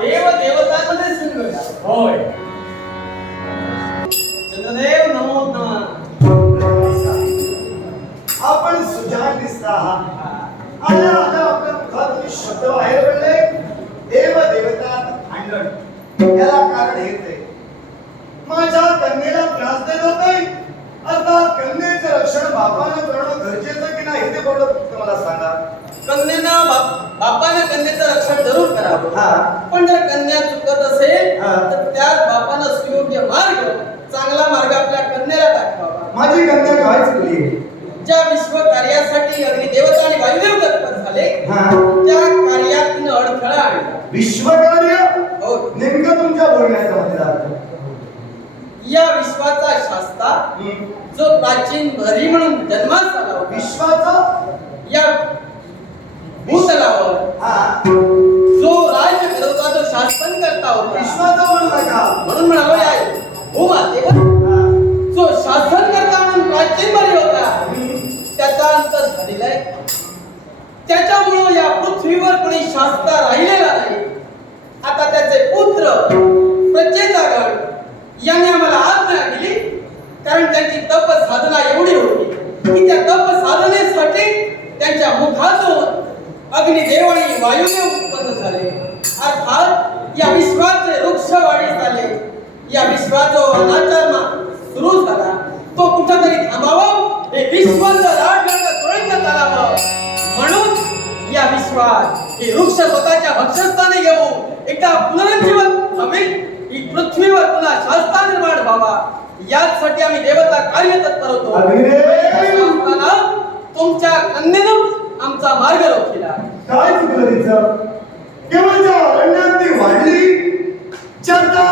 देव देवतांमध्ये होय. चंद्रदेव नमो आपण दिसता आपल्या मुखातून शब्द बाहेर पडले. देव देवता भांडण. याला कारण हेच माझ्या कन्येला त्रास देत होते. अर्थात कन्येचे रक्षण बापानं करणं गरजेचं की नाही ते बोलत फक्त मला सांगा कन्येनं बाप- बापानं कन्येचं रक्षण जरूर करावं. पण जर कन्या चुकत असेल. तर त्याच बापानं सुयोग्य मार्ग चांगला मार्ग आपल्या कन्याला दाखवावा माझी कन्या काय चुकली ज्या विश्व कार्यासाठी अग्निदेवता आणि वायुदेव तत्पर झाले हा. त्या कार्यात तिनं अडथळा आणला विश्वकार्य हो नेमकं तुमच्या बोलण्याचा म्हणजे या विश्वाचा शास्ता. जो प्राचीन भरी म्हणून जन्मास आला होता विश्वाचा या भूतलावर हा जो राज्य जो शासन करता होता. विश्वाचा म्हणू नका म्हणून म्हणावं हा. जो शासन करता म्हणून प्राचीन होता. त्याचा अंत झालेला आहे. त्याच्यामुळं या पृथ्वीवर कोणी शास्ता राहिलेला नाही. आता त्याचे पुत्र प्रचेतागड यांनी आम्हाला आज्ञा दिली. कारण त्यांची तप साधना एवढी होती की त्या तप साधनेसाठी त्यांच्या मुखातून अग्निदेव आणि वायुदेव उत्पन्न झाले. अर्थात या विश्वाचे वृक्षवाढी झाले. या विश्वाचा अनाचरणा सुरू झाला. तो कुठंतरी थांबावा? हे विश्वाचं तुरंत चालावं. म्हणून या विश्वात हे वृक्ष स्वतःच्या भक्षस्थानी घेऊन एकदा पुनरुज्जीवन हवेल ही पृथ्वीवर पुन्हा शास्ता निर्माण व्हावा. यासाठी आम्ही देवता कार्य तत्पर होतो तुमच्या कन्येनं आमचा मार्ग रोखिला काय चुकलं तिचं? केवळ ज्या अरण्यात ती वाढली ज्याचा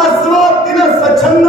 आस्वाद तिनं स्वच्छंद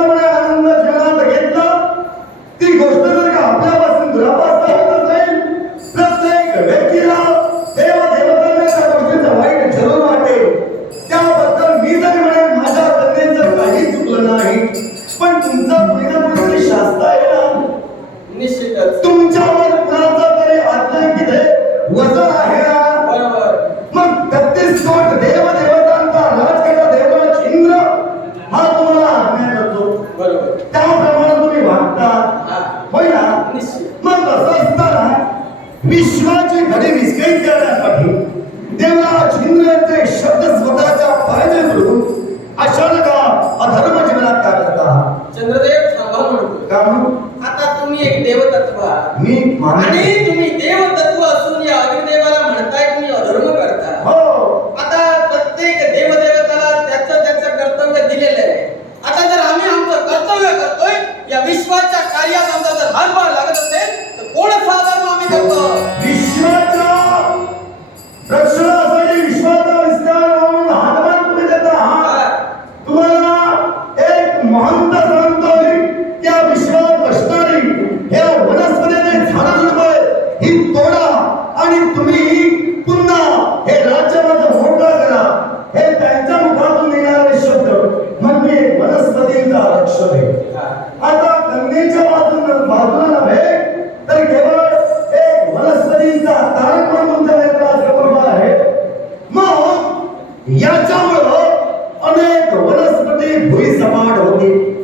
या विश्वाच्या कार्याला याच्यामुळं अनेक वनस्पती भुईसपाट होते.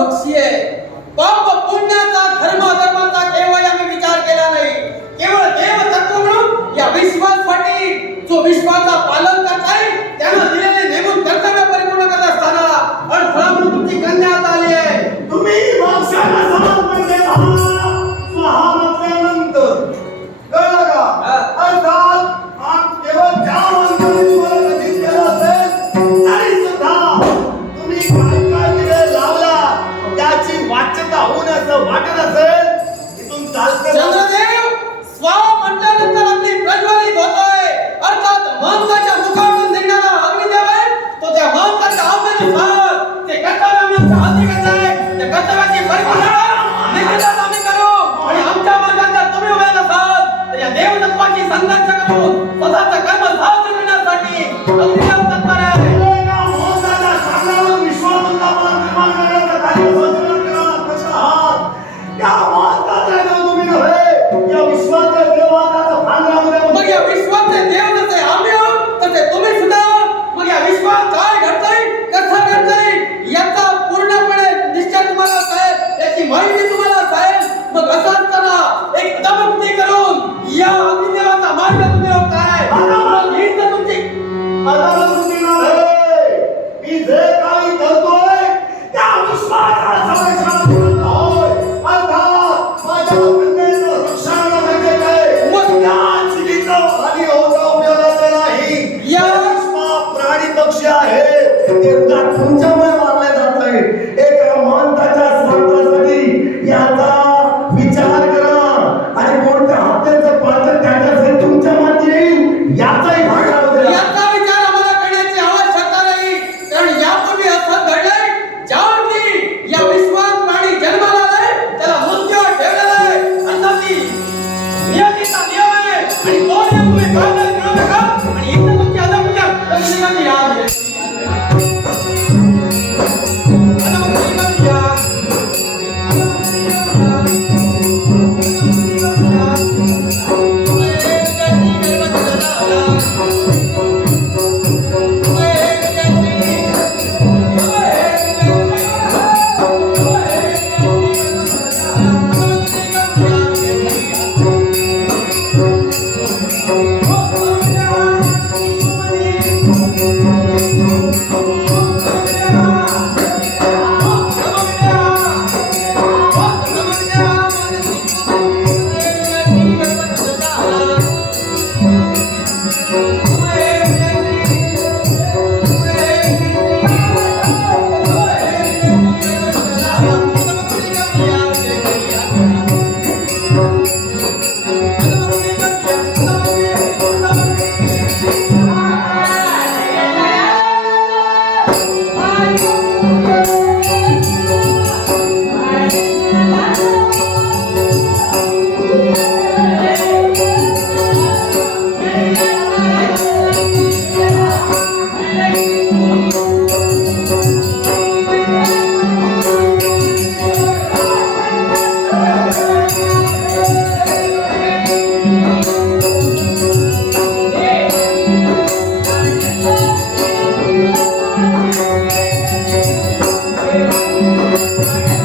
बक्षी आहे. पाप पुण्याचा धर्म धर्माचा केवळ आम्ही विचार केला नाही. केवळ देव तत्व म्हणून या विश्वास पाटील जो विश्वाचा करण्यासाठी अग्निदेव Música